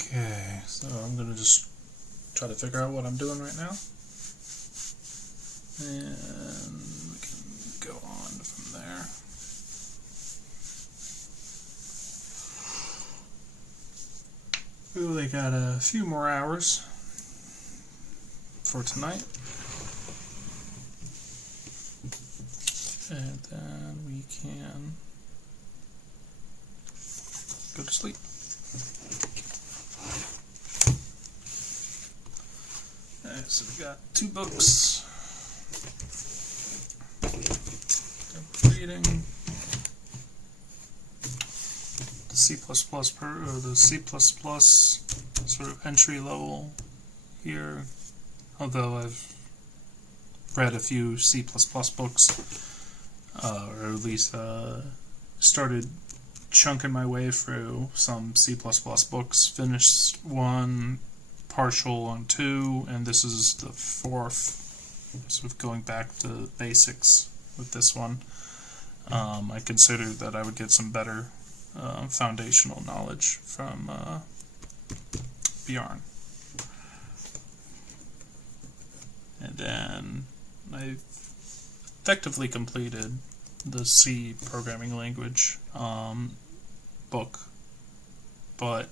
Okay, so I'm going to just try to figure out what I'm doing right now. And we can go on from there. Ooh, they got a few more hours for tonight. And then we can go to sleep. Alright, so we got 2 books. Reading the C++ or the C++ sort of entry level here. Although I've read a few C++ books, or at least started chunking my way through some C++ books. Finished 1, partial on 2, and this is the 4th. Sort of going back to basics with this one. I considered that I would get some better foundational knowledge from Bjorn. And then I effectively completed the C programming language book, but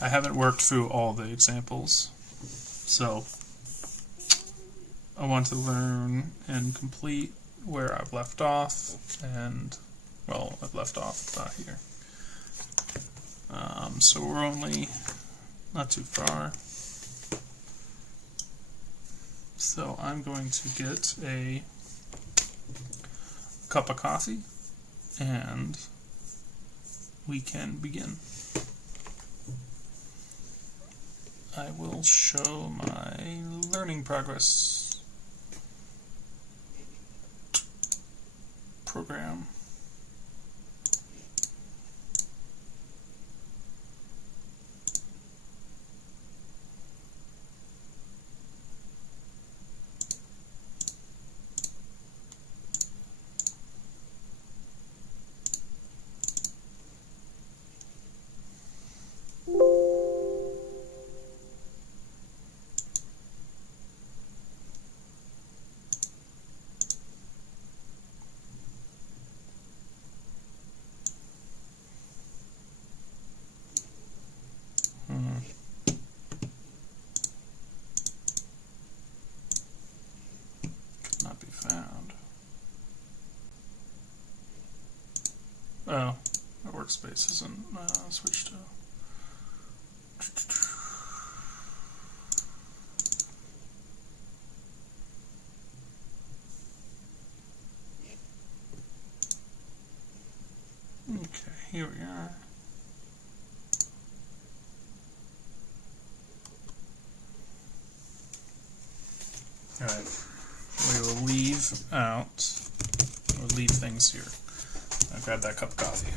I haven't worked through all the examples. So I want to learn and complete where I've left off, and, well, I've left off about here. So we're only not too far. So I'm going to get a cup of coffee, and we can begin. I will show my learning progress program. Could not be found. Oh, my workspace isn't switched to. Okay, here we are. Alright, we will leave out, or leave things here. I'll grab that cup of coffee.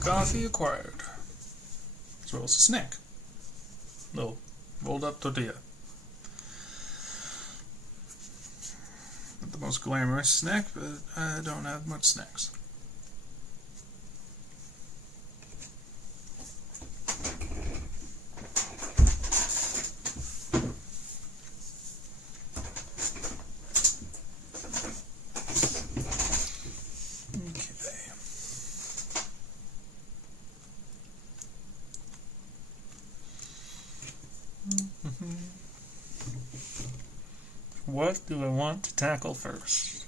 Coffee acquired. As well as a snack. Little rolled up tortilla. Not the most glamorous snack, but I don't have much snacks. What do I want to tackle first?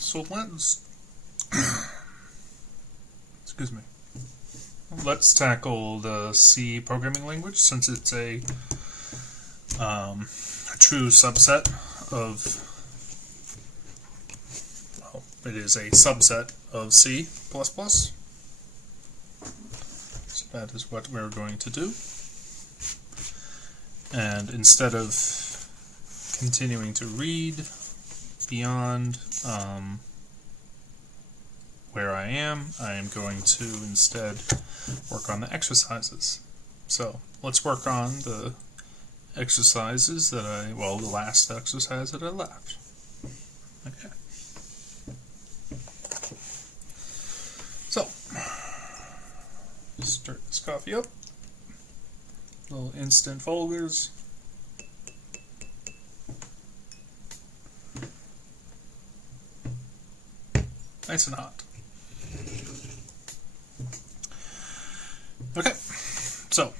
So excuse me. Let's tackle the C programming language, since it's a true subset of. It is a subset of C++. So that is what we're going to do. And instead of continuing to read beyond where I am going to instead work on the exercises. So let's work on the exercises that the last exercise that I left. Okay. So, start this coffee up. Little instant folders. Nice and hot. Okay, so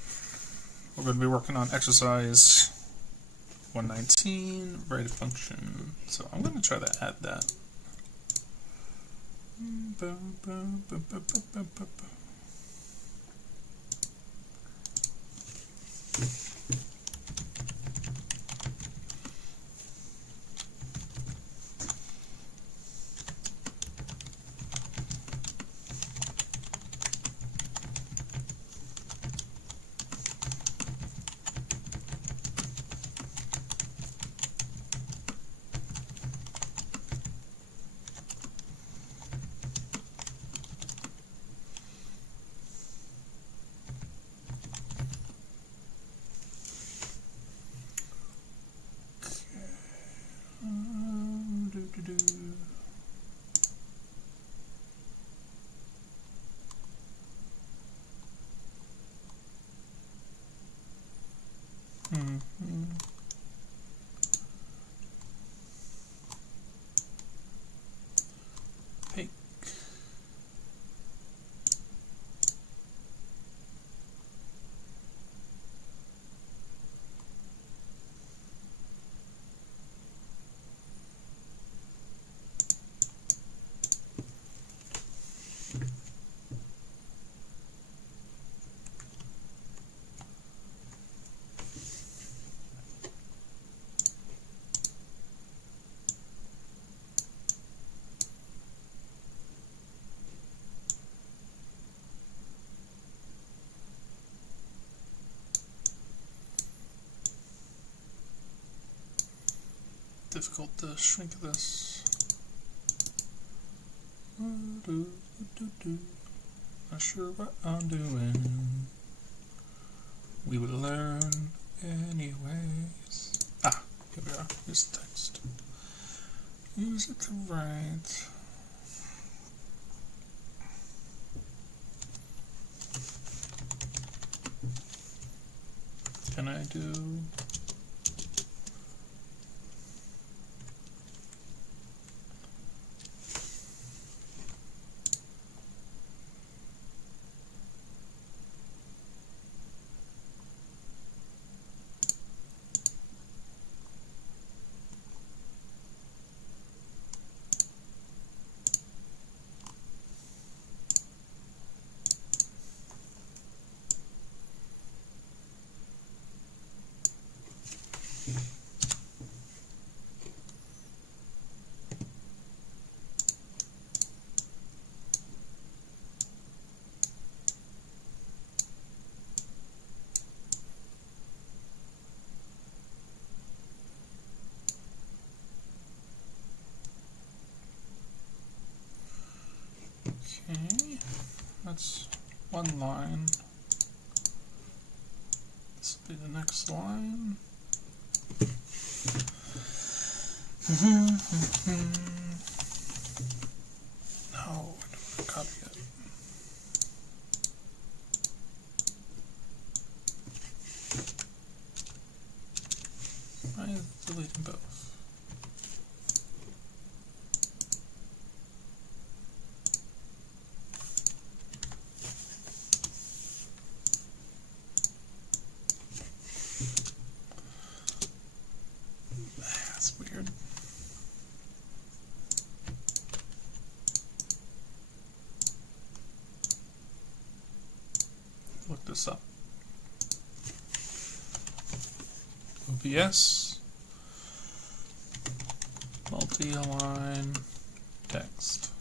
we're going to be working on exercise 119, write a function. So I'm going to try to add that. Hey. Difficult to shrink this. Not sure what I'm doing. We will learn anyways. Ah, here we are. Here's the text. Use it to write. Can I do? Okay, that's one line. This will be the next line. No, I don't want to copy it. Why is it deleting both? That's weird. Look this up. OBS, multi-align text.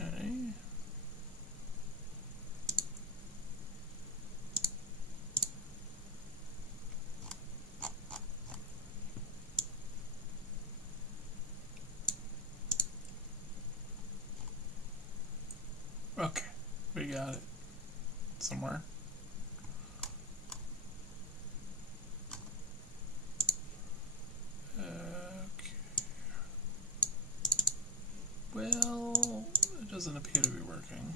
Okay. Okay, we got it somewhere. Okay. Well, it doesn't appear to be working.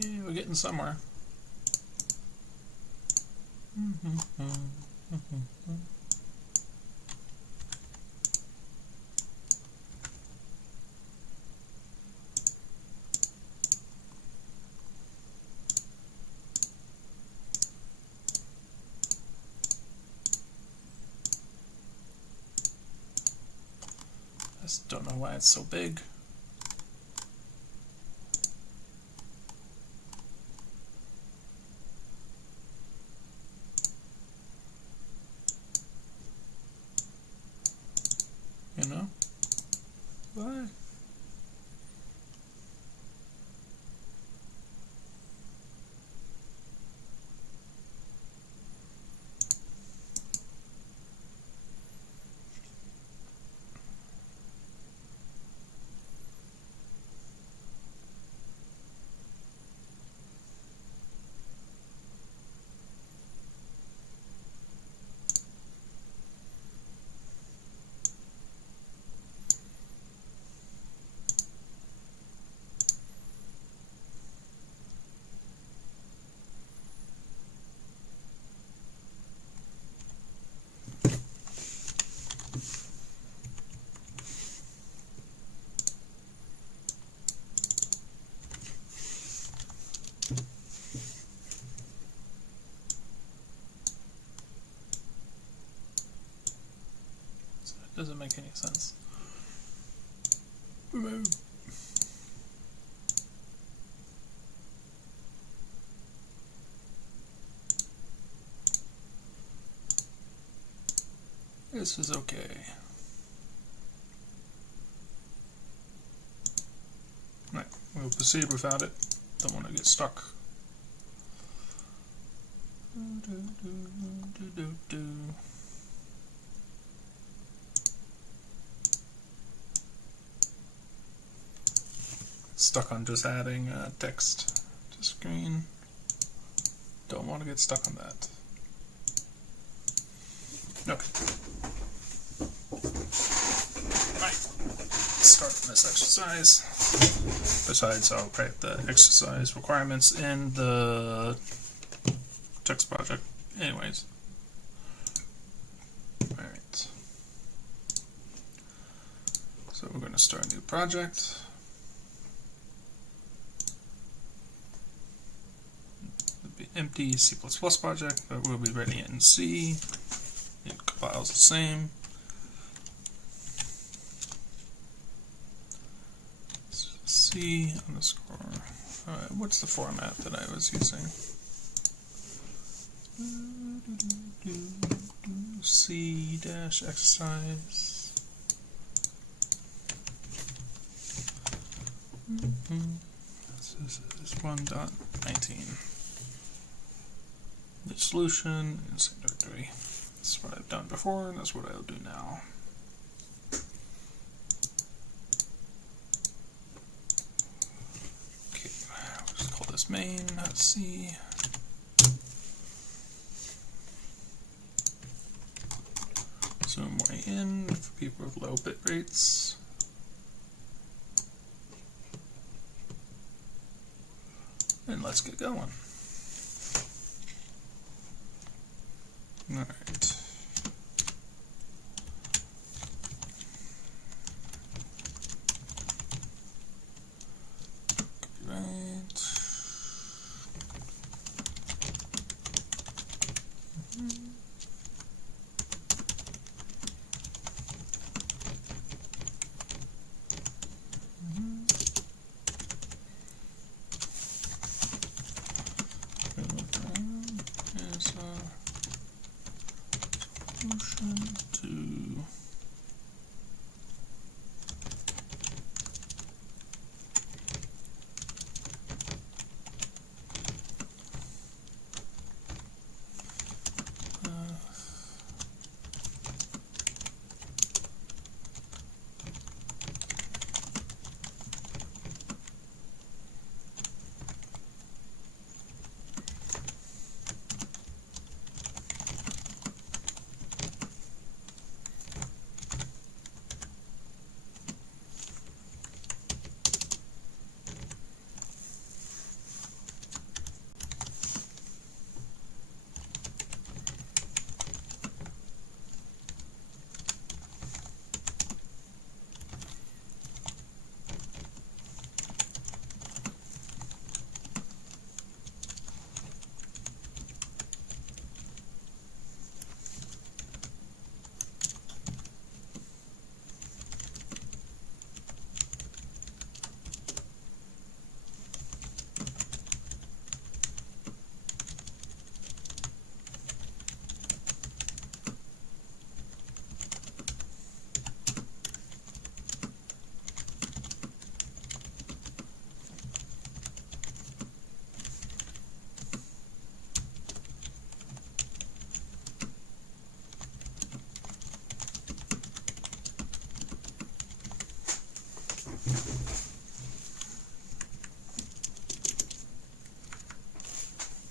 Yeah, we're getting somewhere. I just don't know why it's so big. You know? Why? doesn't make any sense. This is okay. Right, we'll proceed without it. Don't want to get stuck. Stuck on just adding text to screen. Don't want to get stuck on that. Okay. Right. Start this exercise. Besides, I'll write the exercise requirements in the text project anyways. Alright. So we're going to start a new project. It'll be empty C++ project, but we'll be writing it in C. It compiles the same. C underscore. What's the format that I was using? C dash exercise. This is 1.19. The solution is in directory. That's what I've done before, and that's what I'll do now. Okay, we'll just call this main.c. Zoom way in for people with low bit rates. And let's get going. Alright. Copyright. To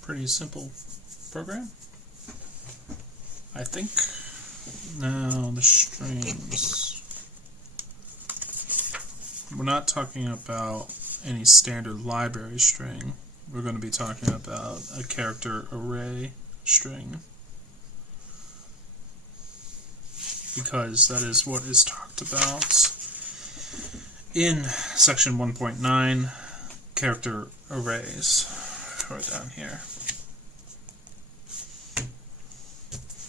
pretty simple program, I think. Now the strings. We're not talking about any standard library string. We're going to be talking about a character array string, because that is what is talked about in section 1.9, character arrays. Right down here.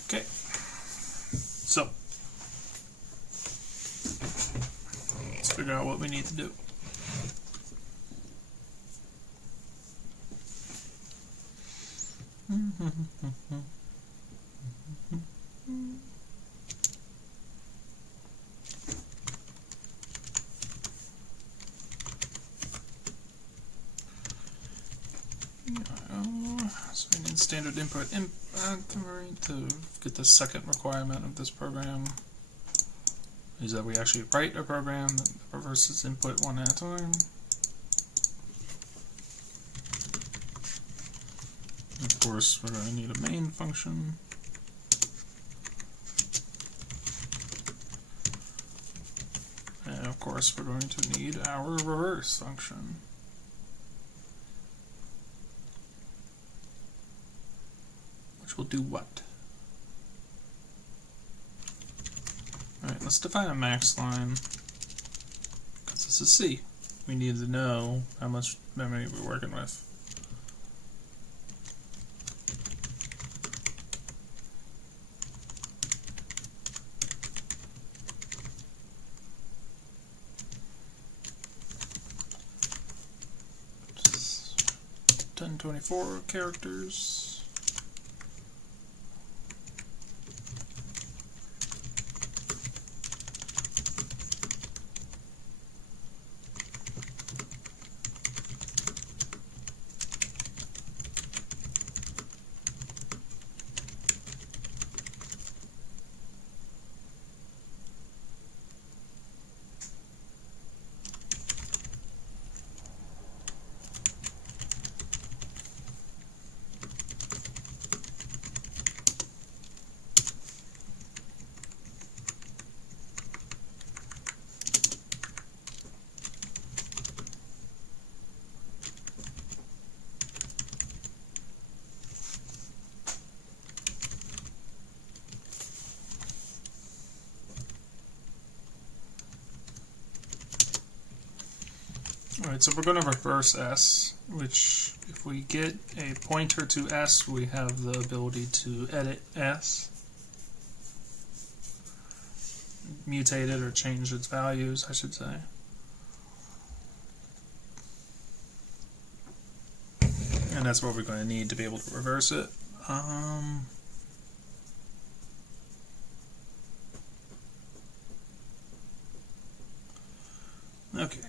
Okay, so figure out what we need to do. So we need standard input to get the second requirement of this program is that we actually write a program that reverses input one at a time. Of course, we're going to need a main function. And of course, we're going to need our reverse function. Which will do what? Alright, let's define a max line. Because this is C. We need to know how much memory we're working with. Just 1024 characters. Alright, so we're going to reverse S, which if we get a pointer to S, we have the ability to edit S, mutate it or change its values, I should say. And that's what we're going to need to be able to reverse it. Okay.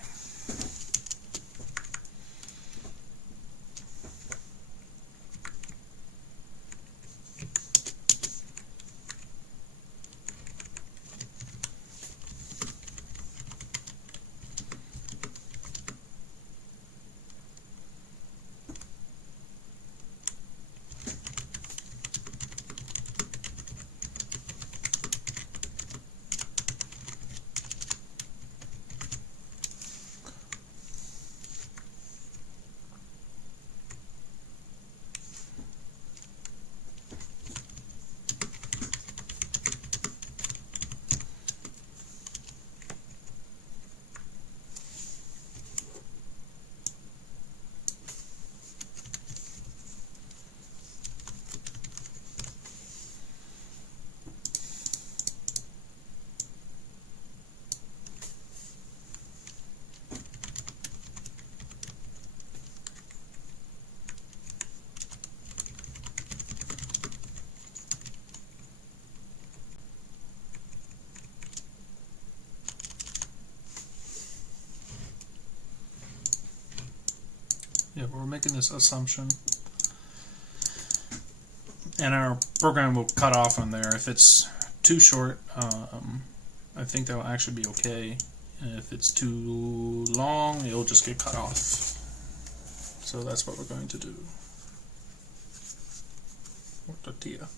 Yeah, we're making this assumption. And our program will cut off on there. If it's too short, I think that will actually be okay. And if it's too long, it'll just get cut off. So that's what we're going to do. What the dear?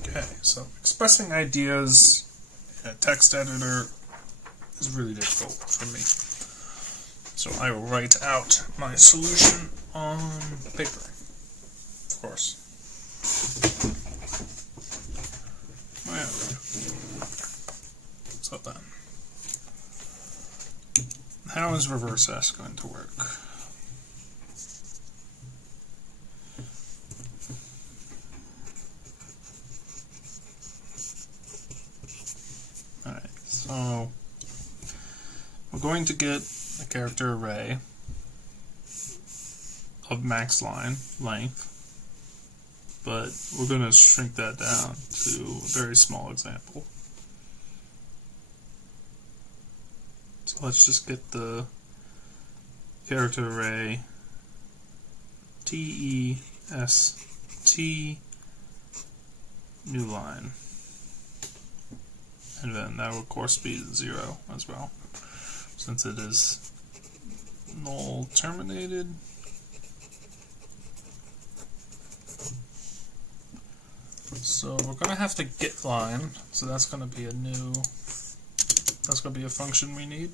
Okay, so expressing ideas in a text editor is really difficult for me. So I will write out my solution on paper, of course. Yeah. So then, how is reverse S going to work? Alright, so we're going to get a character array of max line length, but we're going to shrink that down to a very small example. So let's just get the character array TEST new line, and then that will of course be 0 as well, since it is null terminated. So we're going to have to get line, so that's going to be a new, that's going to be a function we need.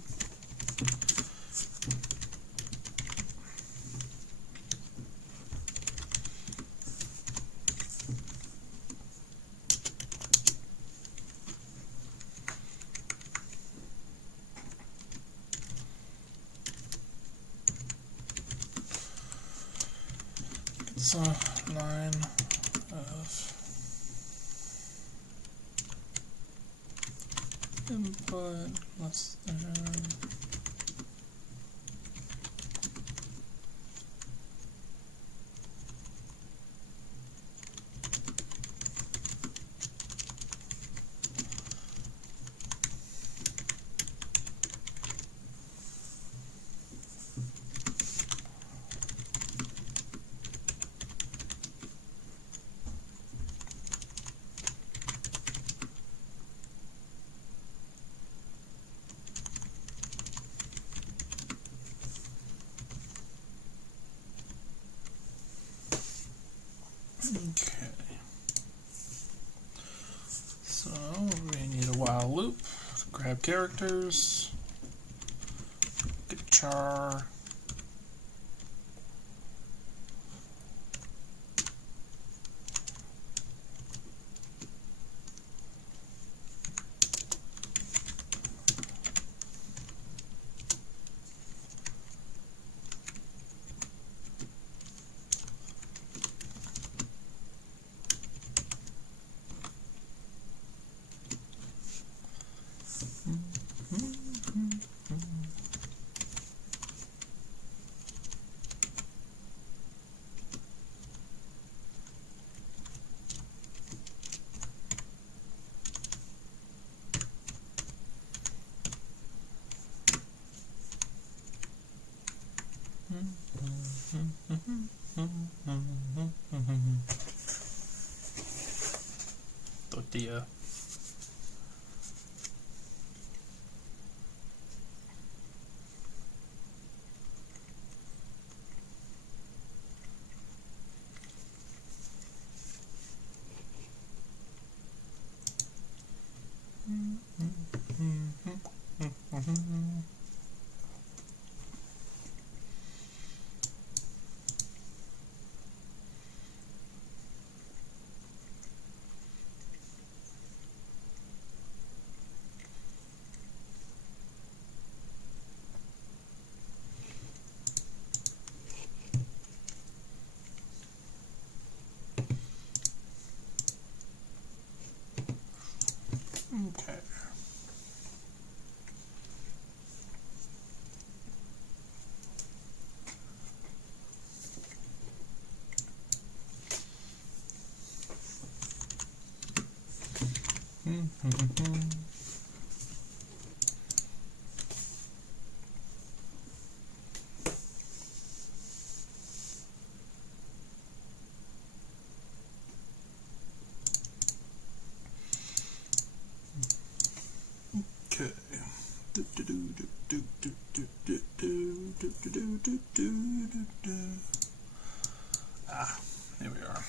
It's a line of input less than okay. So we need a while loop to grab characters, get char, tortilla. Okay. Ah, here we are.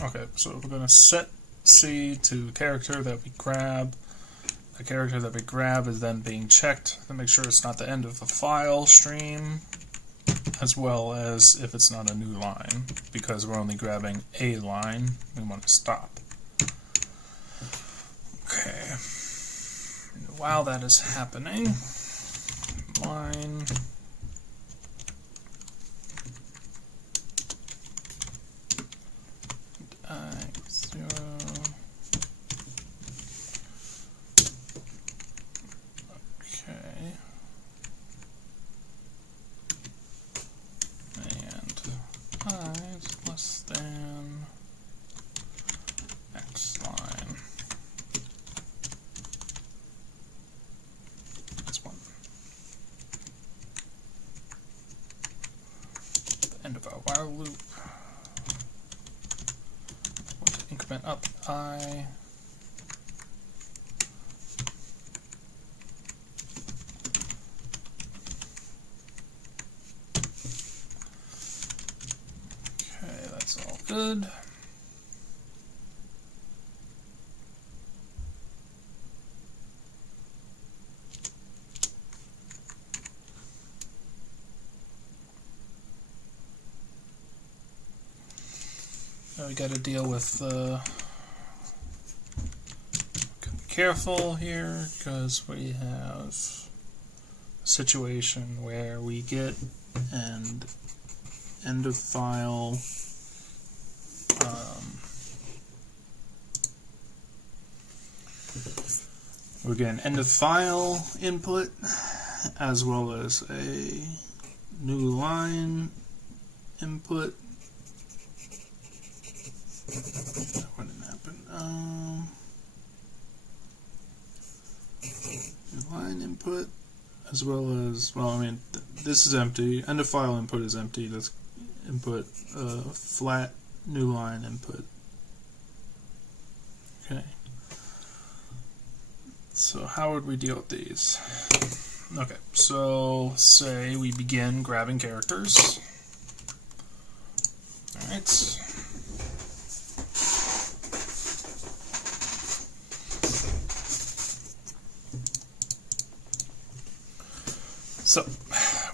Okay, so we're going to set C to character that we grab. The character that we grab is then being checked to make sure it's not the end of a file stream, as well as if it's not a new line, because we're only grabbing a line, we want to stop. Okay. While that is happening, line I0 okay, and I is less than X line. That's one. The end of our while loop. Increment up I. Okay, that's all good. Now we got to deal with careful here, because we have a situation where we get and end of file we're getting end of file input as well as a new line input. What didn't happen? Line input as well as, well, I mean, this is empty. End of file input is empty. Let's input flat new line input. Okay. So how would we deal with these? Okay, so say we begin grabbing characters. Alright. So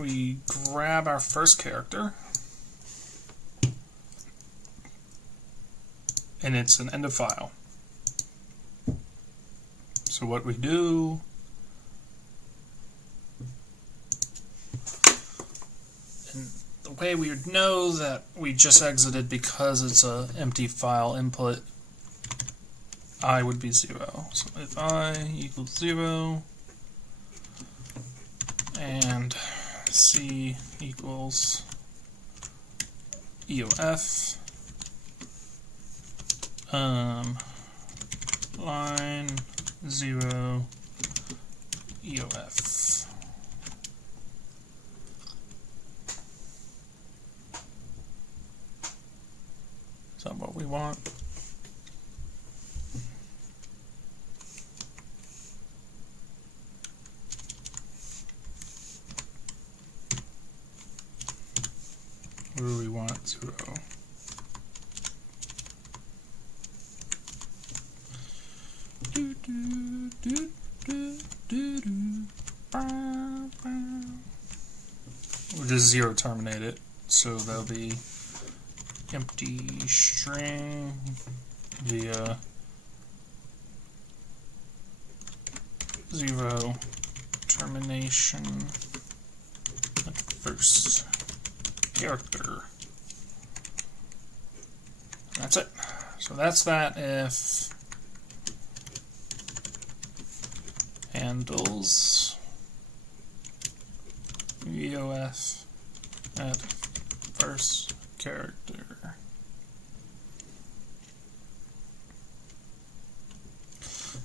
we grab our first character, and it's an end of file. So what we do, and the way we would know that we just exited because it's an empty file input, I would be 0. So if I equals 0, and C equals EOF, line 0 EOF. Is that what we want? Where do we want 0? We'll just 0 terminate it, so that'll be empty string via 0 termination at first character. That's it. So that's that if handles EOF at first character.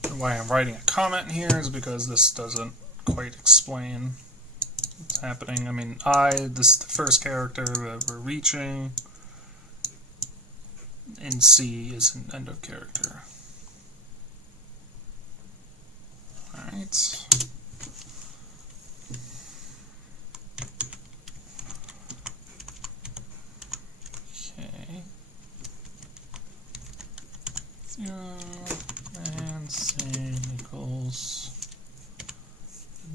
And why I'm writing a comment here is because this doesn't quite explain what's happening. I mean, this is the first character that we're reaching, and C is an end of character. Alright. 0 and same equals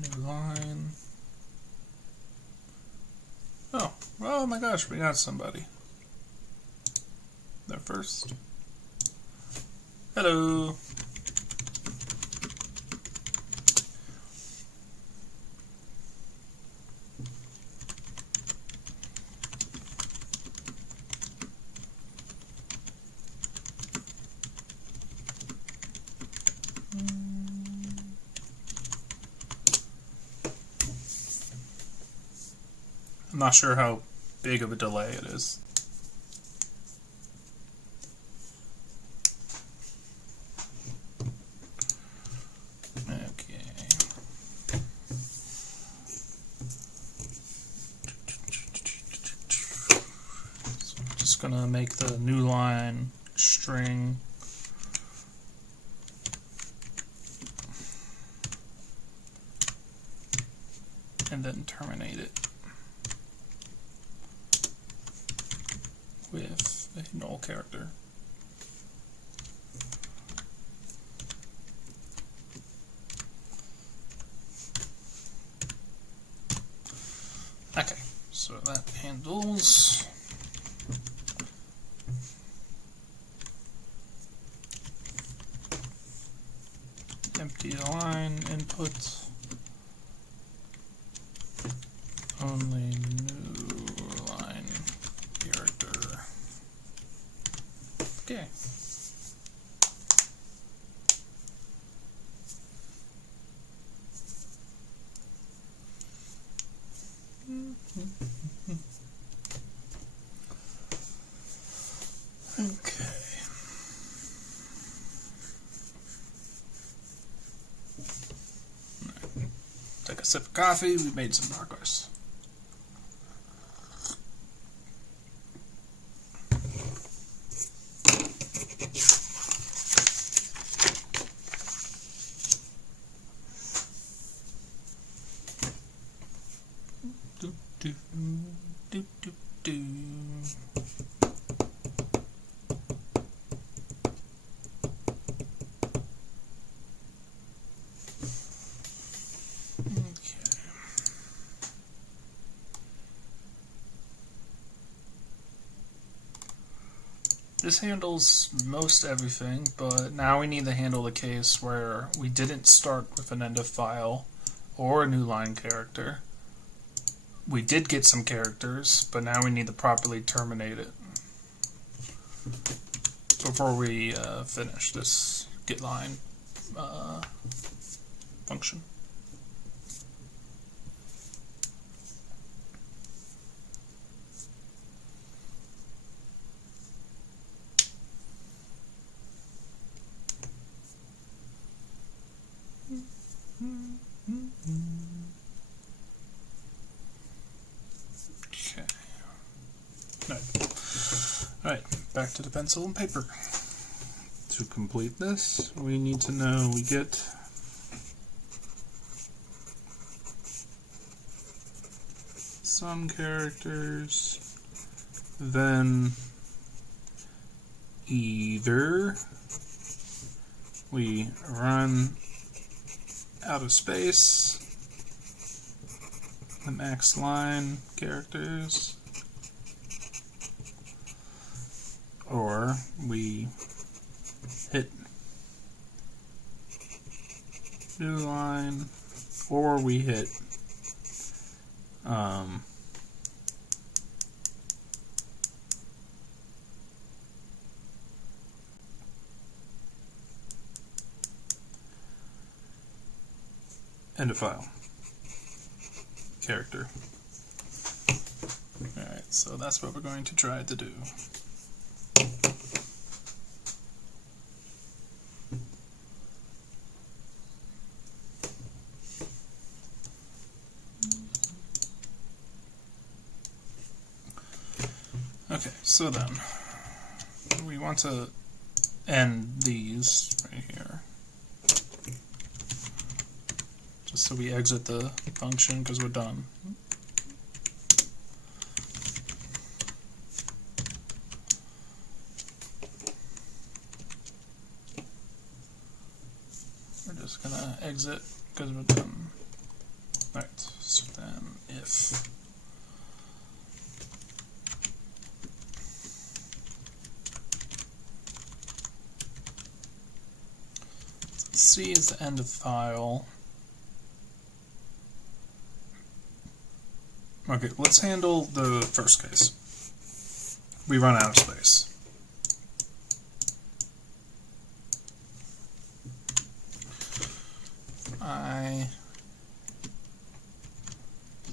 new line. Oh my gosh, we got somebody there first. Hello. I'm not sure how big of a delay it is. Okay. So I'm just gonna make the new line string. And then terminate it with a null character. Okay, so that handles empty line input. Only new line character. Okay. Okay. Take a sip of coffee. We made some progress. Do, do, do, do. This handles most everything, but now we need to handle the case where we didn't start with an end of file or a new line character. We did get some characters, but now we need to properly terminate it before we finish this getLine function. Alright, back to the pencil and paper. To complete this, we need to know we get some characters, then either we run out of space the max line characters, or we hit new line, or we hit end of file character. Alright, so that's what we're going to try to do. Okay, so then we want to end these right here, just so we exit the function because we're done. gonna exit because we're done. Right, so then if C is the end of the file. Okay, let's handle the first case. We run out of space. I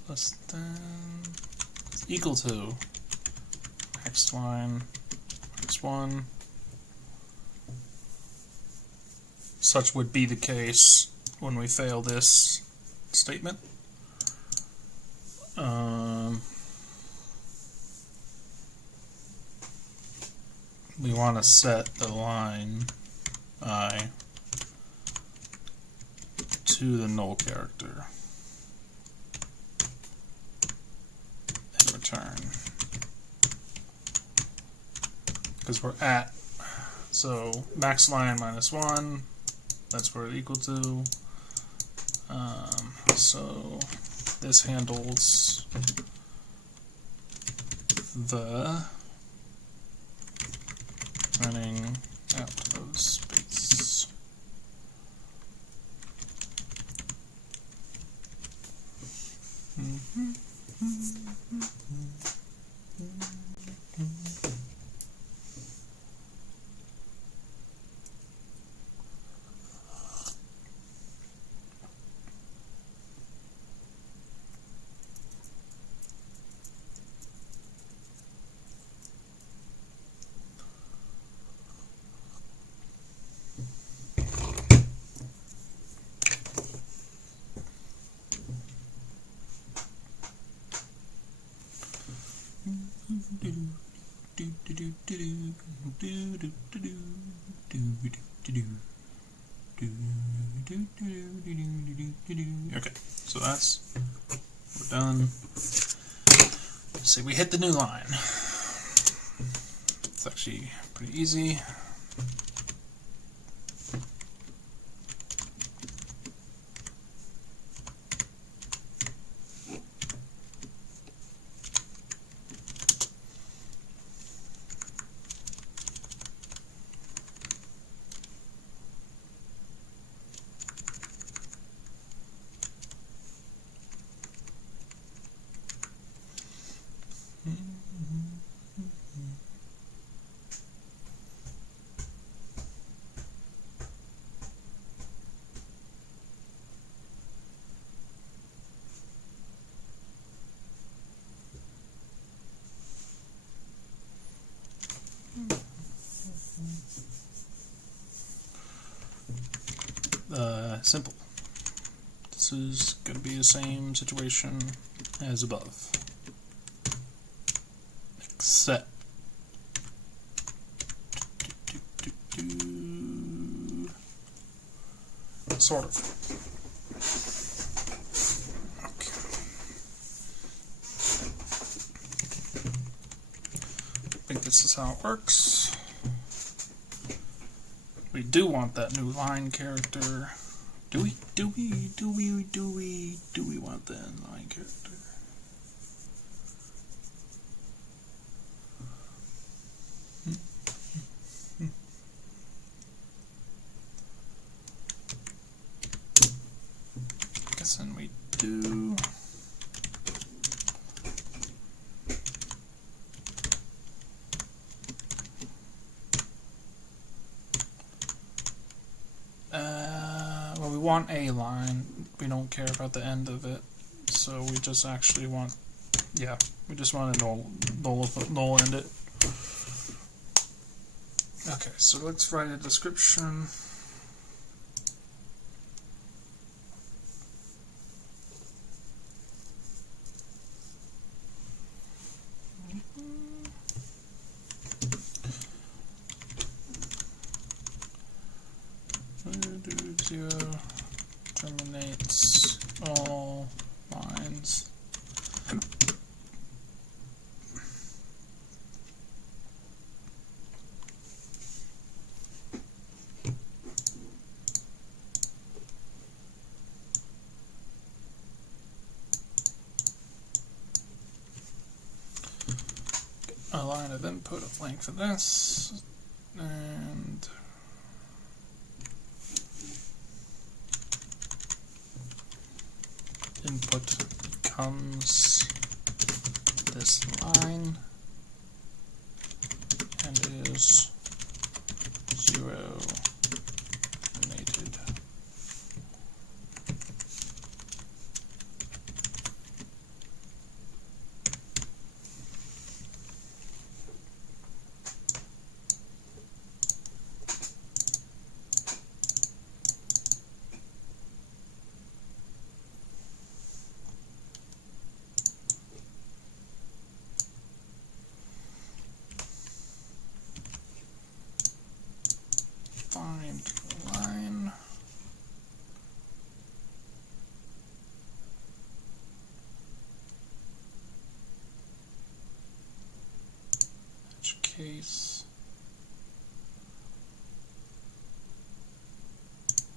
less than equal to next line x1. Such would be the case when we fail this statement. We want to set the line I to the null character and return. Because we're at, so max line minus 1, that's what it's equal to. So this handles the running out of space. Okay, so we're done. See, we hit the new line. It's actually pretty easy. Simple. This is going to be the same situation as above, except sort of. Okay. I think this is how it works. We do want that new line character. Do we want that line character? Guessing we do. Well, we want a line. We don't care about the end of it, so we just actually want, yeah, we just want to null end it. Okay, so let's write a description. Zero terminates all lines. a line of input of length of this, and input becomes this line and is 0 mated. Find line. Edge case.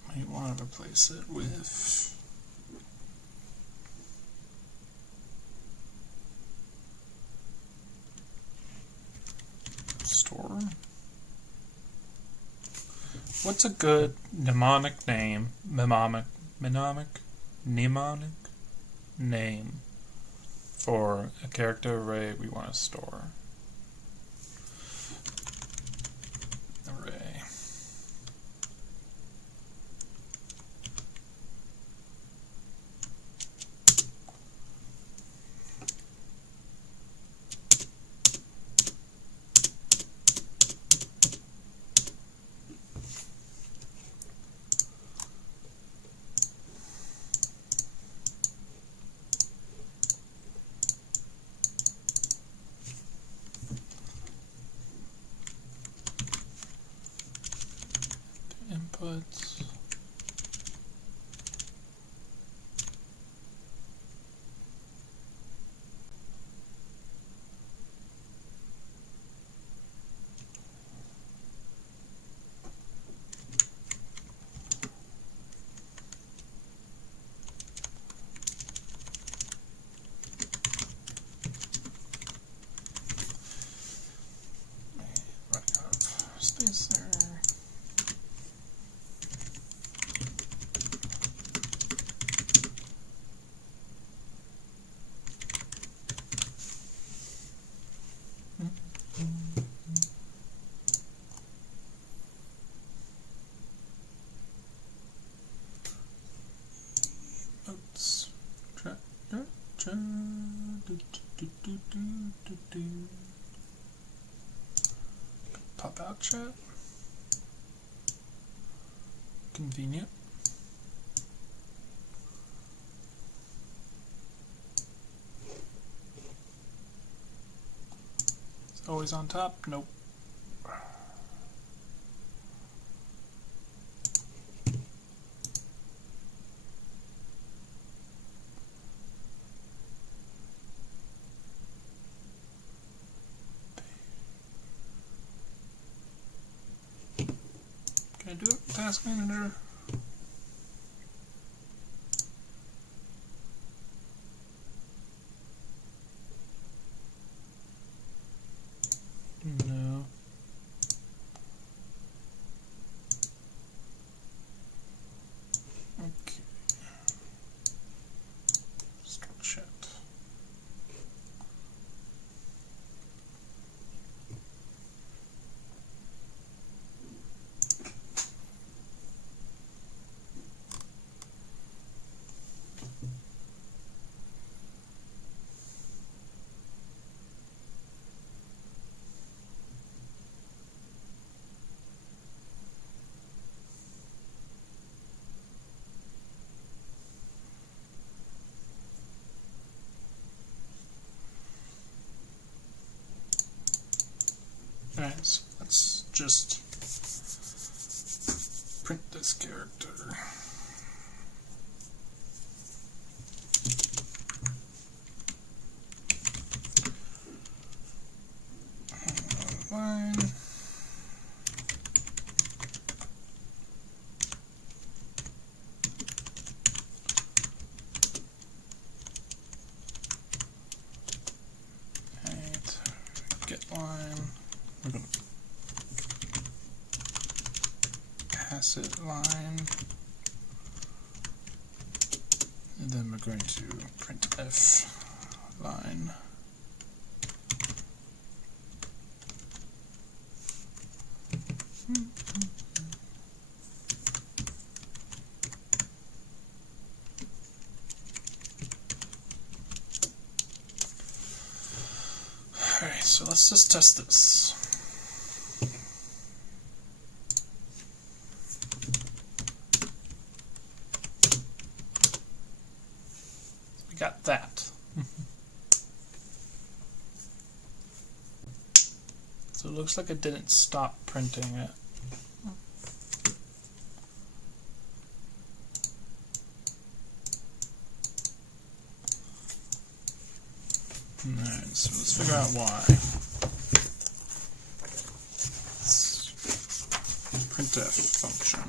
Might want to replace it with store. What's a good mnemonic name? Mnemonic name for a character array we want to store. Array. Inputs. Running out of space there. Oops. Pop out chat. Convenient. It's always on top. Nope. Can I do it? Task manager. No. Okay. Start chat. Alright, so let's just print this character. Line. get line. We're going to pass it line. And then we're going to printf line. Alright, so let's just test this. We got that. So it looks like it didn't stop printing it. Alright, so let's figure out why. Printf function,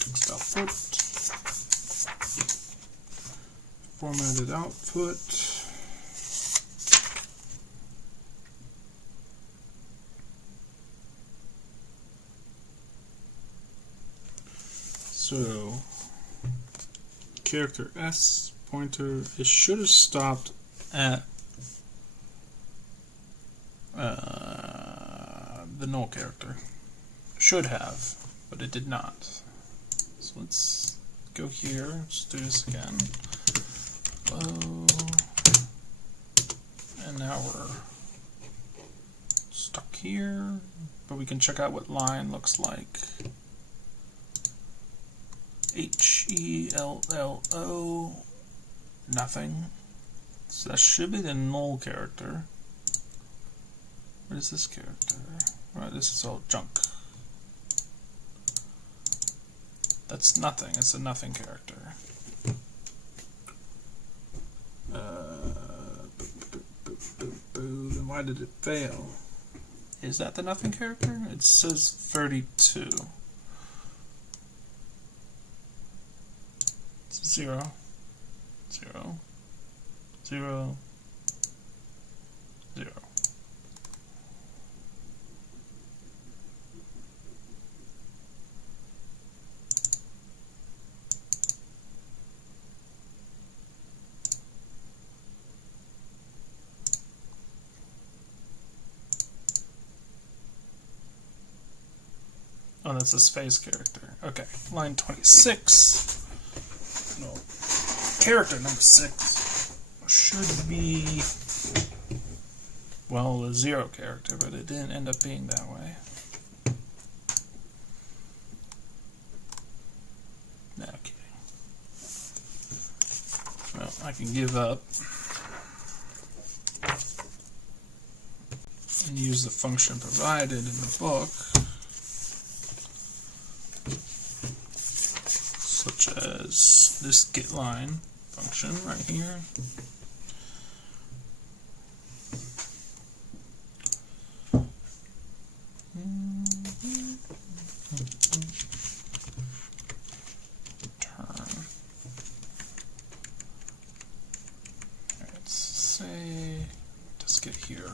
text output, formatted output, so character S pointer, it should have stopped at the null character. Should have, but it did not. So let's go here, let's do this again. Hello. And now we're stuck here, but we can check out what line looks like. HELLO, nothing. So that should be the null character. What is this character? Right, this is all junk. That's nothing. It's a nothing character. Then why did it fail? Is that the nothing character? It says 32. It's 0, 0, 0, 0. Oh, that's a space character. Okay, line 26. No, character number 6 should be, well, a 0 character, but it didn't end up being that way. No kidding. Well, I can give up and use the function provided in the book, such as this getLine function right here. Turn. Let's say, let's get here.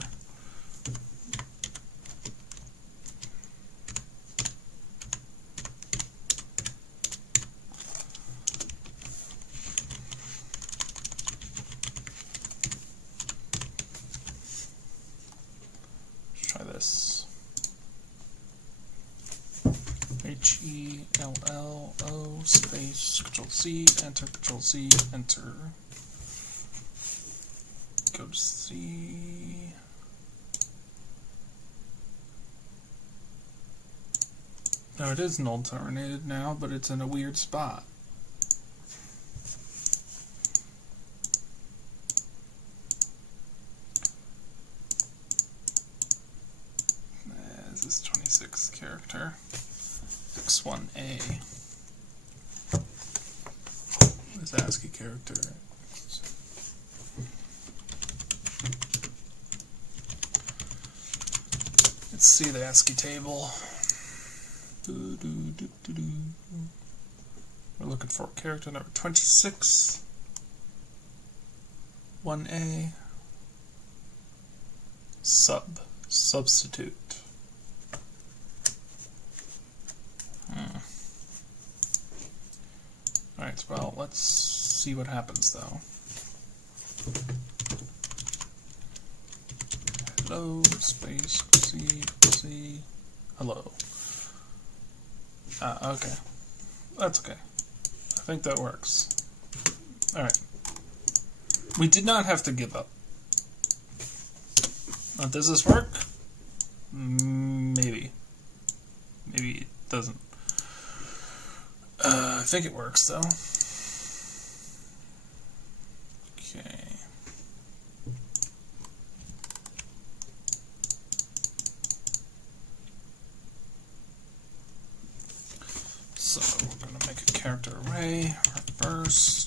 Try this. HELLO space Control C, enter, Control Z, enter. Go to C. No, it is null terminated now, but it's in a weird spot. This is 26 character. X1A. This ASCII character. Let's see the ASCII table. We're looking for character number 26. 1A. substitute. Alright, well, let's see what happens though. Hello, space, C, hello. Okay. That's okay. I think that works. Alright. We did not have to give up. Now, does this work? Maybe. Maybe it doesn't. I think it works though. Okay. So we're going to make a character array first.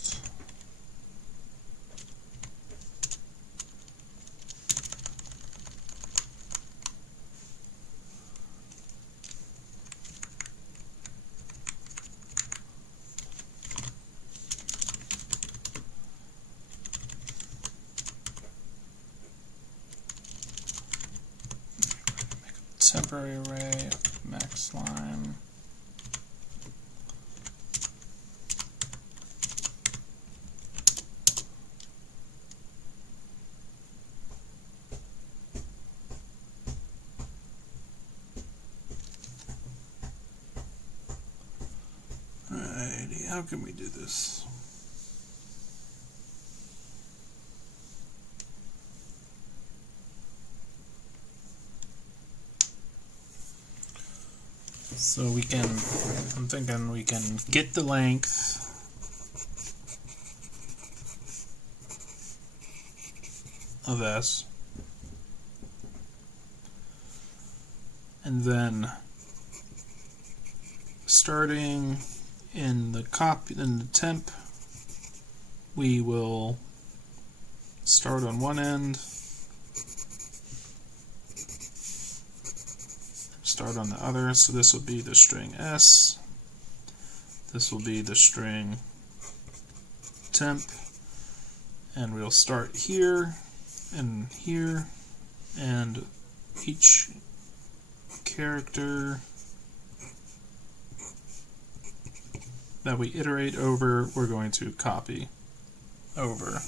Temporary array of max line. Alrighty, how can we do this? So we can, I'm thinking we can get the length of S, and then starting in the temp, we will start on one end, start on the other. So this will be the string S, this will be the string temp, and we'll start here, and each character that we iterate over, we're going to copy over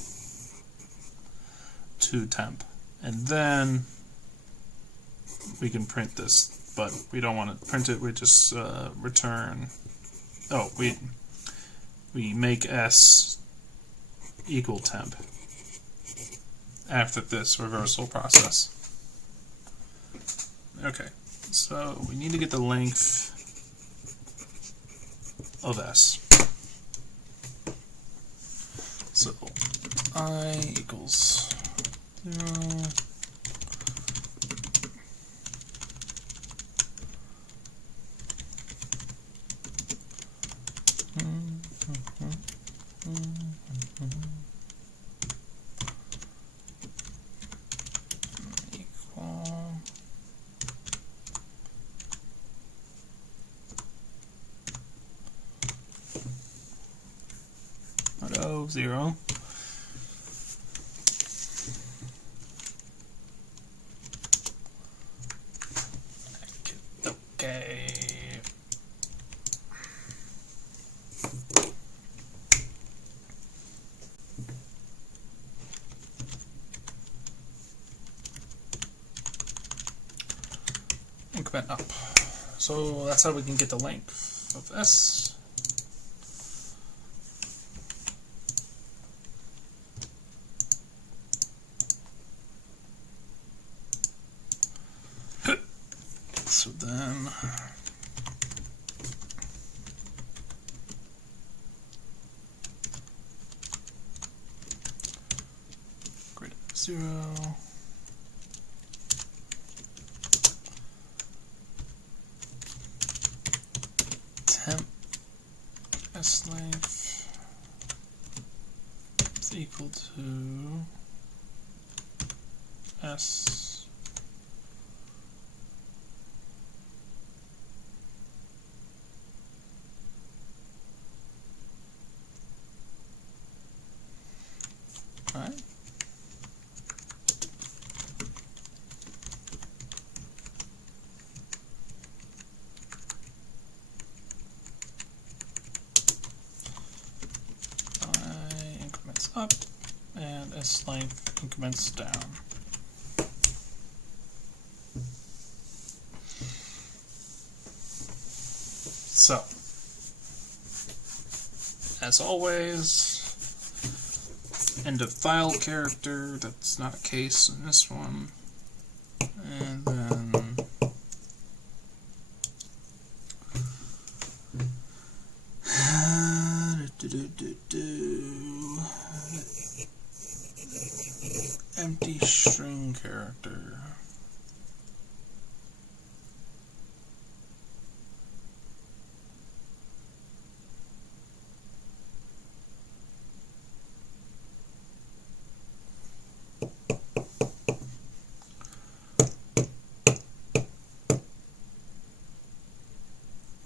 to temp, and then we can print this. But we don't want to print it. We just return. Oh, we make S equal temp after this reversal process. Okay, so we need to get the length of S. So I equals 0. Equal 0. Okay. Increment up. So that's how we can get the length of S. So then greater than 0. Temp S length is equal to S. Alright. up, and S length increments down. So, as always, end of file character, that's not a case in this one. And then empty string character.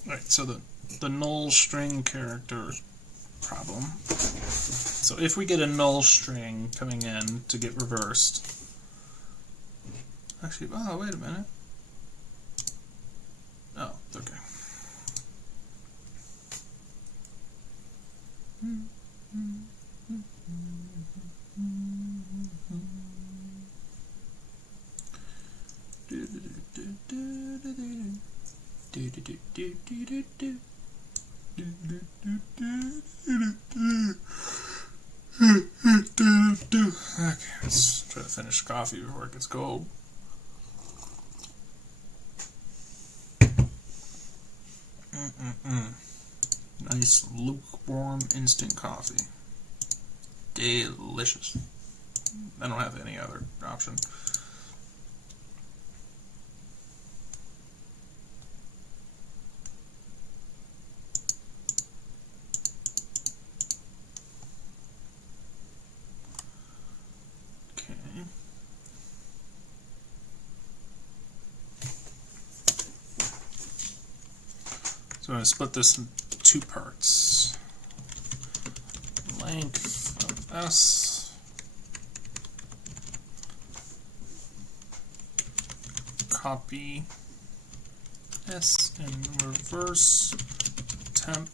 Right, so the null string character problem. So if we get a null string coming in to get reversed, actually, oh, wait a minute. Oh, okay. Okay, let's try to finish coffee before it gets cold. Nice lukewarm instant coffee. Delicious. I don't have any other option. So I'm going to split this in two parts. Length of S, copy S in reverse temp,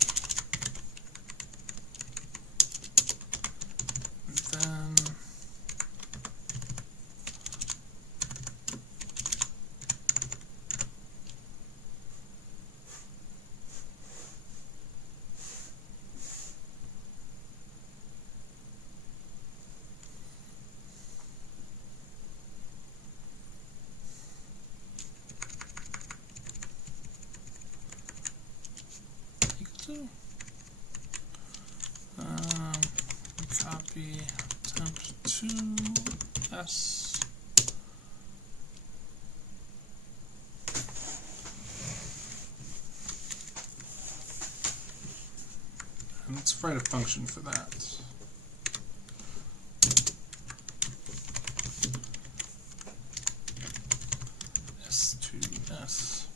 and then copy temp to S. And let's write a function for that. S to S.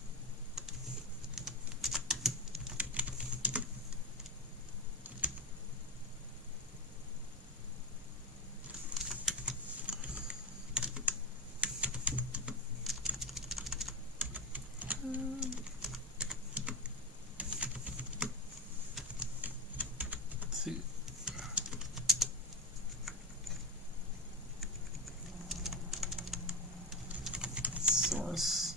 Source.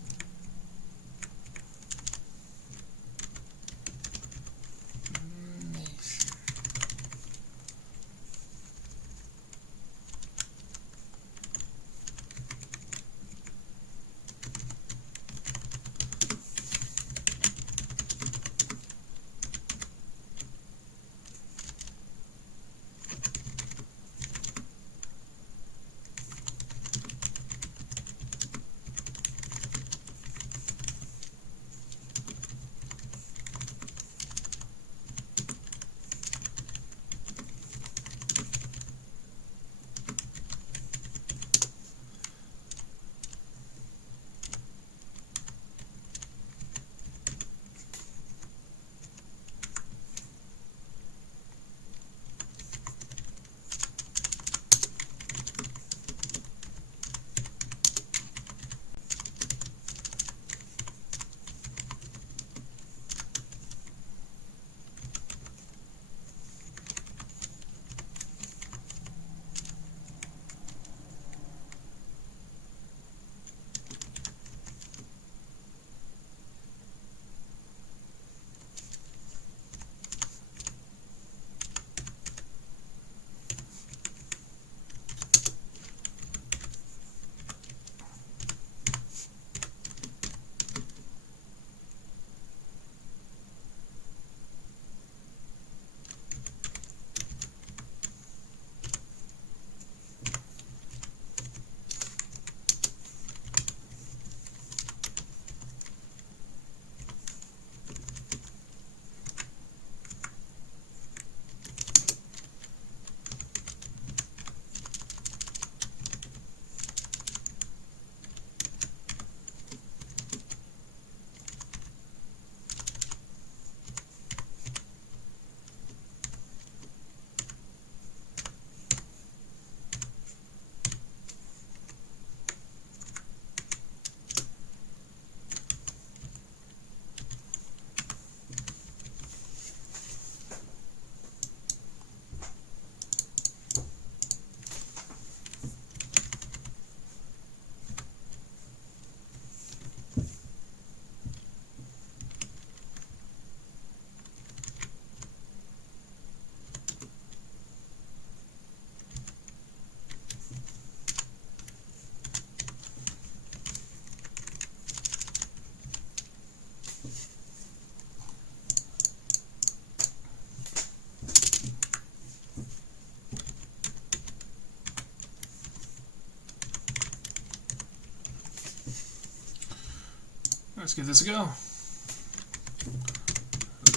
Let's give this a go.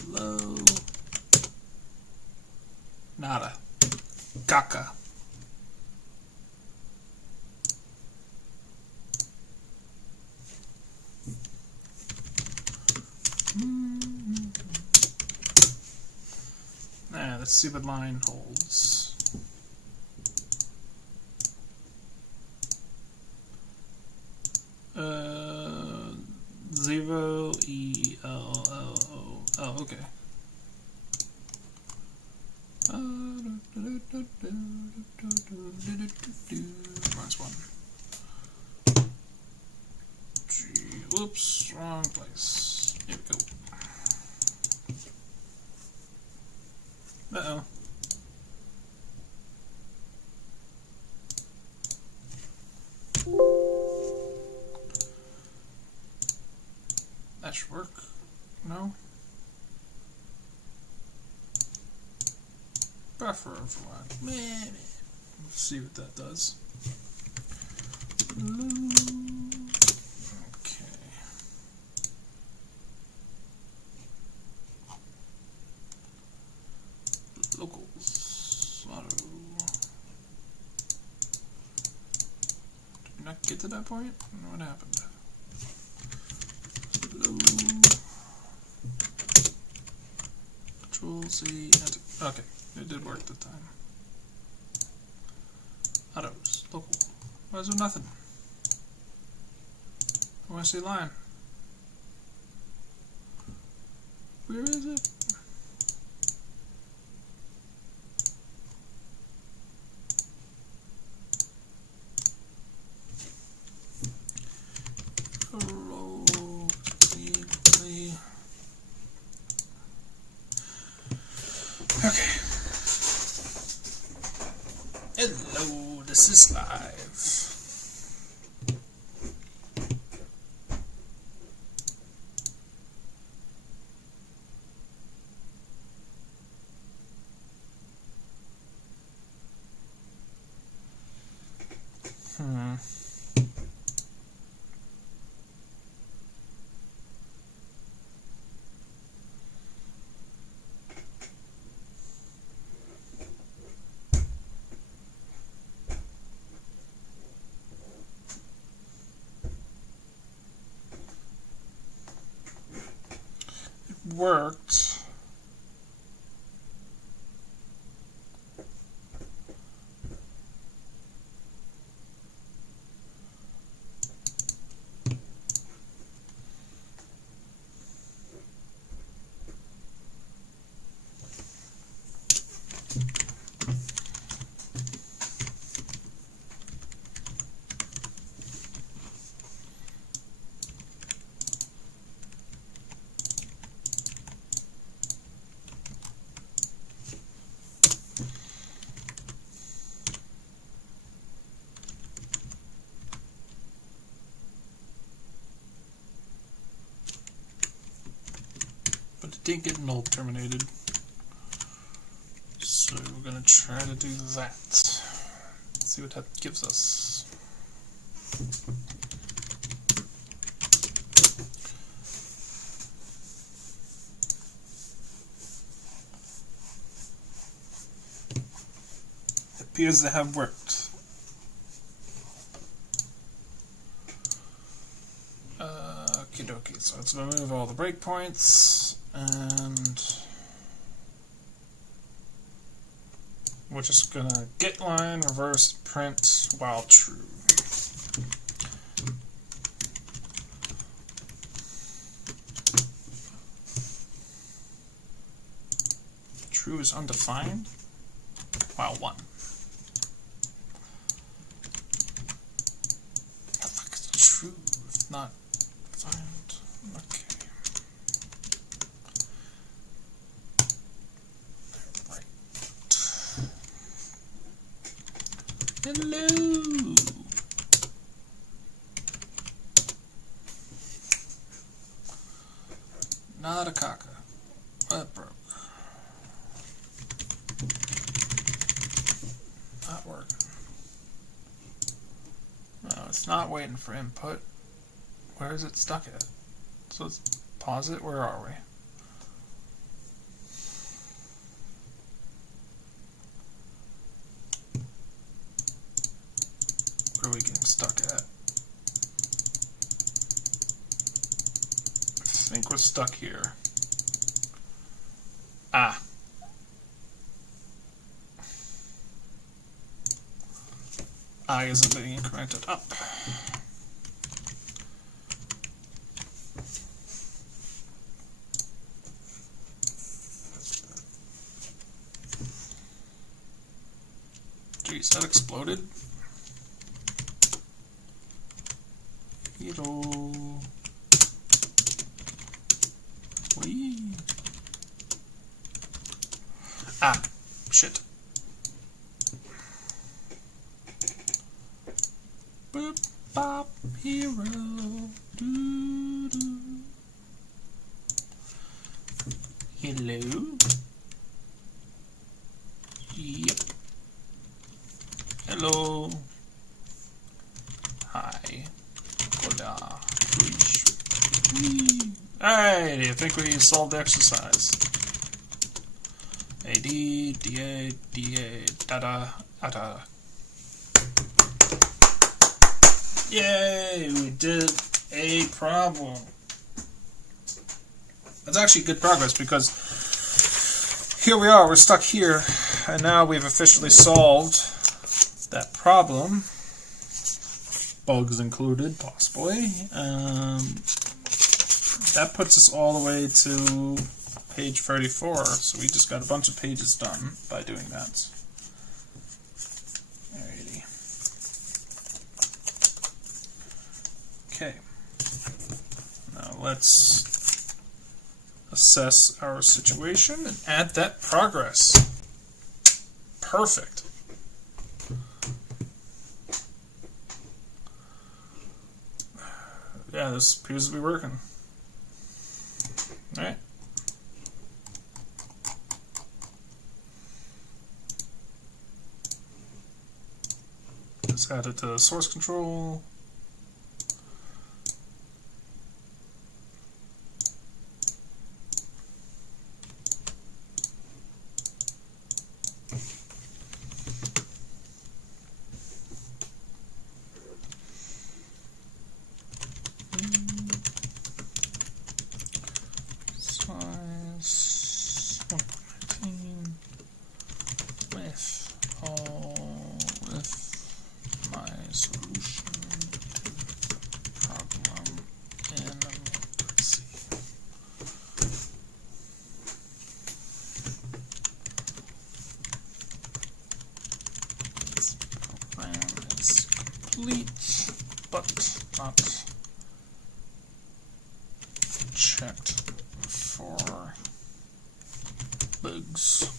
Hello. Nada. Caca. Let's see what line holds. Zero E L L O. Oh, okay. Minus one. Gee, whoops, wrong place. Here we go. Uh-oh. That should work. No? Buffer override. Maybe. Let's see what that does. Okay. Locals. Auto. Did we not get to that point? I don't know what happened. Hello. Control C. Enter. Okay. It did work the time. Autos. Local. Why is there nothing? I want to see line. Where is it? Hello. Okay. Hello, this is live. Worked. Didn't get null terminated, so we're gonna try to do that. See what that gives us. It appears to have worked. Okie dokie, so let's remove all the breakpoints. And we're just gonna get line, reverse, print while true. True is undefined while one. What the fuck is true if not defined? Okay. Hello. Not a caca. That broke. Not working. No, it's not waiting for input. Where is it stuck at? So let's pause it. Where are we? What are we getting stuck at? I think we're stuck here. Ah. I isn't being incremented up. Geez, that exploded. Hello. Whee. Ah, shit. Boop, bop, hero. Doo, doo. Hello. Yep. Hello. Hi. Hola. Alright, I think we solved the exercise. AD, DA, DA, dada, ada. Yay, we did a problem. That's actually good progress because here we are, we're stuck here, and now we've officially solved that problem. Bugs included, possibly. That puts us all the way to page 34, so we just got a bunch of pages done by doing that. Alrighty. Okay. Now let's assess our situation and add that progress. Perfect. Yeah, this appears to be working. Alright. Let's add it to source control. Complete, but not checked for bugs.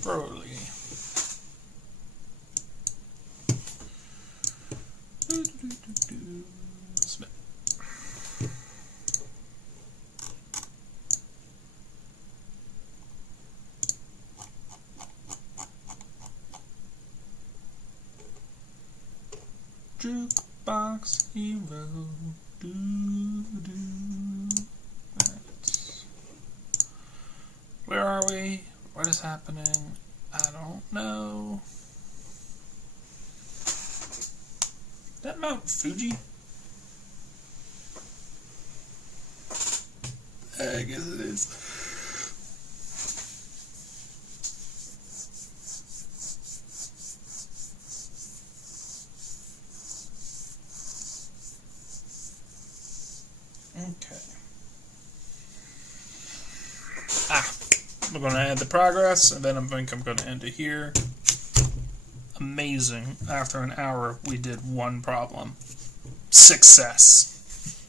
Broly. Submit. Jukebox hero. Right. Where are we? What is happening? I don't know. Is that Mount Fuji? I guess it is. Okay. We're going to add the progress, and then I think I'm going to end it here. Amazing. After an hour, we did one problem. Success.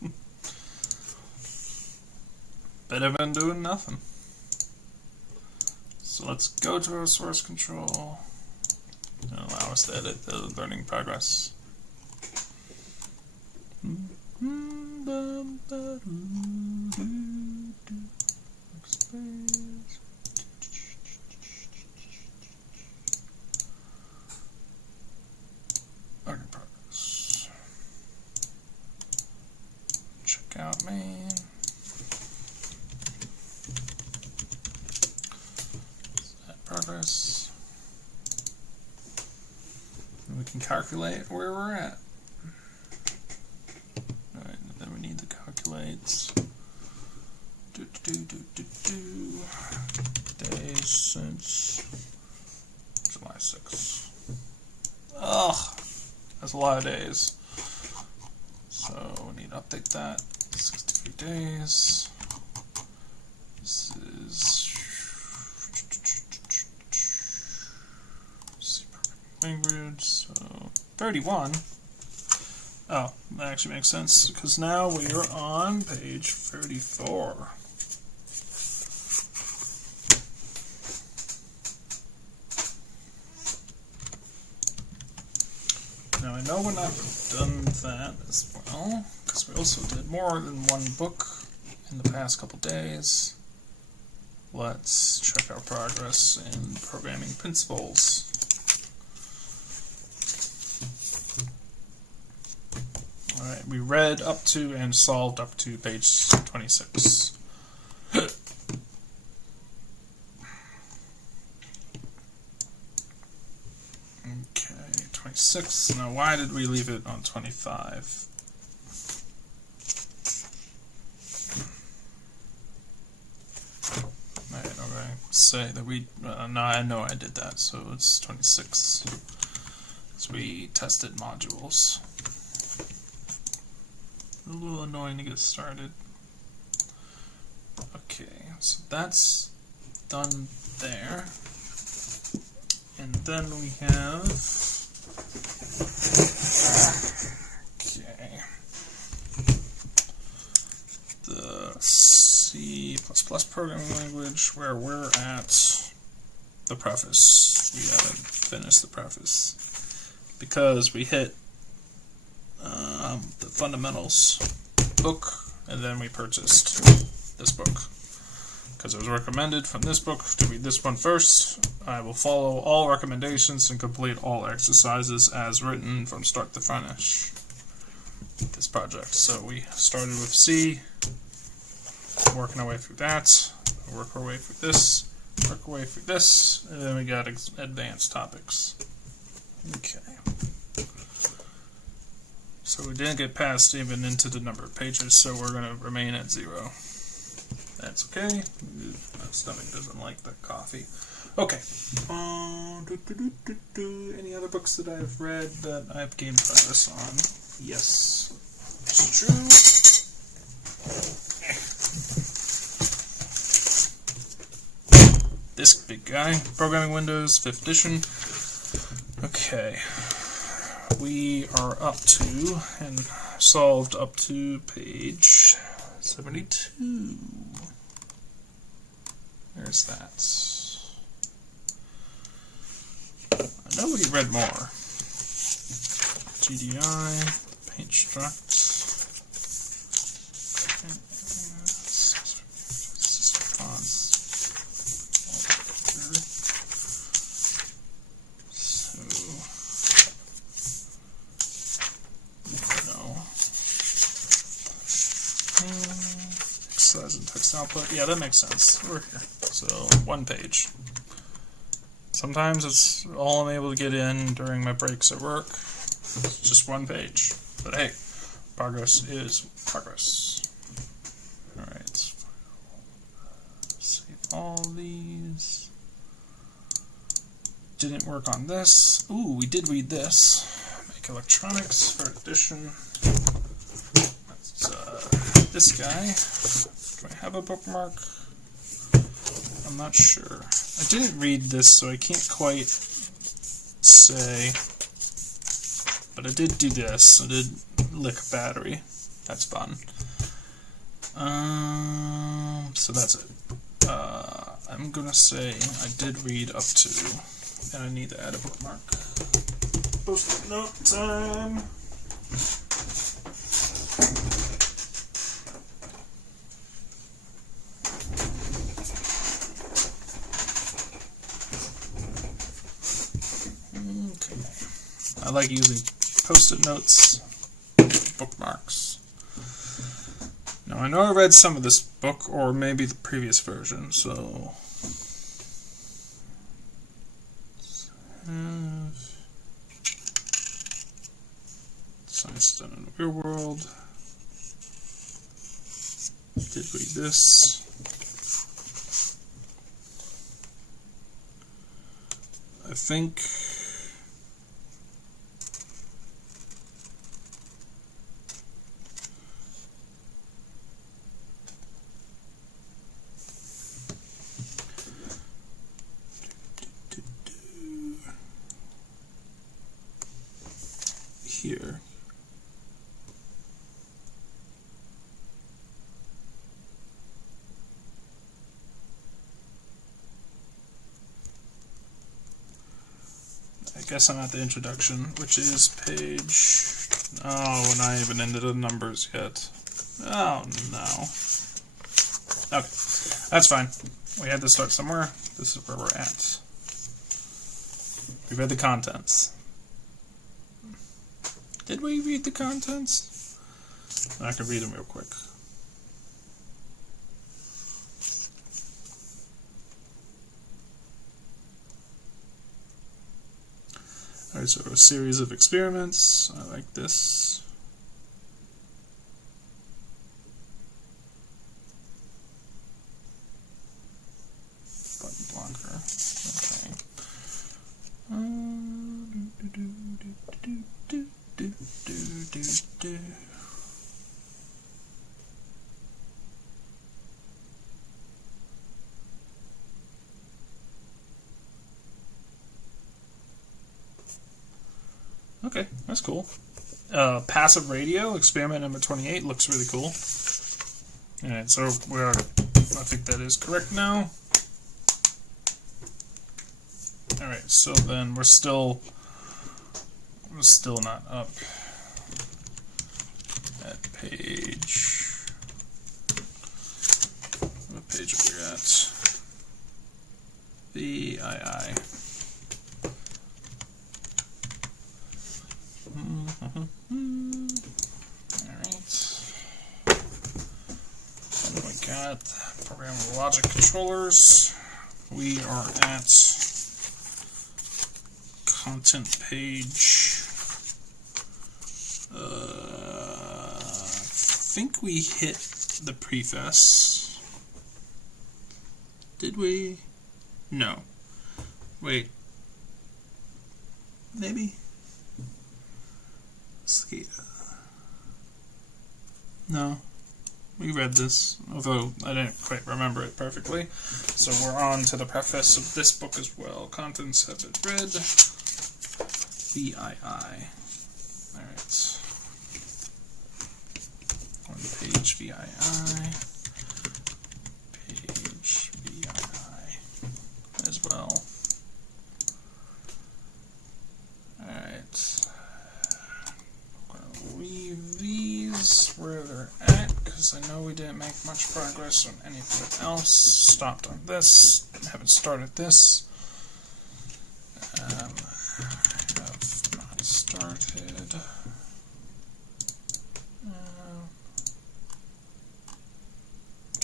Better than doing nothing. So let's go to our source control. And allow us to edit the learning progress. progress. And we can calculate where we're at. Alright, then we need to calculate days since July 6th. Ugh, that's a lot of days. So we need to update that. 63 days. This is C programming language, so 31. Oh, that actually makes sense, because now we are on page 34. Now I know we're not done that as well, because we also did more than one book in the past couple days. Let's check our progress in programming principles. Alright, we read up to and solved up to page 26. Okay, 26. Now, why did we leave it on 25? Right, okay. Say that we. No, I know I did that, so it's 26. So we tested modules. A little annoying to get started. Okay, so that's done there. And then we have, okay, the C++ programming language, where we're at the preface. We gotta finish the preface because we hit the fundamentals book, and then we purchased this book because it was recommended from this book to read this one first. I will follow all recommendations and complete all exercises as written from start to finish this project. So we started with C, working our way through that, work our way through this, work our way through this, and then we got advanced topics. Okay. So we didn't get past even into the number of pages, so we're going to remain at 0. That's okay. My stomach doesn't like the coffee. Okay. Any other books that I've read that I've gained progress on? Yes. It's true. This big guy. Programming Windows, 5th edition. Okay. We are up to and solved up to page 72. There's that. I know we read more. GDI, paint struct. Size and text output. Yeah, that makes sense. We're here. So, 1 page. Sometimes it's all I'm able to get in during my breaks at work. It's just 1 page. But hey, progress is progress. Alright. Save all these. Didn't work on this. Ooh, we did read this. Make electronics, 3rd edition. That's this guy. Do I have a bookmark? I'm not sure. I didn't read this, so I can't quite say. But I did do this. I did lick a battery. That's fun. So that's it. I'm gonna say I did read up to, and I need to add a bookmark. Post-it note time. I like using post-it notes, bookmarks. Now I know I read some of this book, or maybe the previous version, so Science done in the real world. Did we this? I think here. I guess I'm at the introduction, which is page... Oh, we're not even into the numbers yet. Oh, no. Okay, that's fine. We had to start somewhere. This is where we're at. We read the contents. Did we read the contents? I can read them real quick. Alright, so a series of experiments. I like this. Button blocker. Okay. Okay, that's cool. Passive radio, experiment number 28, looks really cool. Alright, so I think that is correct now. Alright, so then we're still not up at page. What page are we at? VII. Alright. Then we got programmable logic controllers. We are at content page. I think we hit the preface. Did we? No. Wait. Maybe? SCADA. No. We read this, although I didn't quite remember it perfectly. So we're on to the preface of this book as well. Contents have been read. VII. Alright. On page VII. Page VII as well. Alright. I'm going to leave these where they're at because I know we didn't make much progress on anything else. Stopped on this. Haven't started this. Have not started.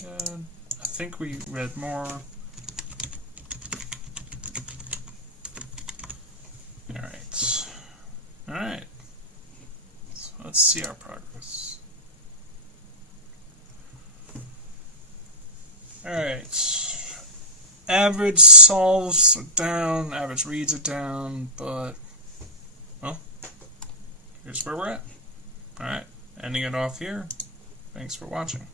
Good. I think we read more. Alright. Alright. So let's see our progress. Alright. Average solves are down, average reads are down, but, well, here's where we're at. Alright, ending it off here. Thanks for watching.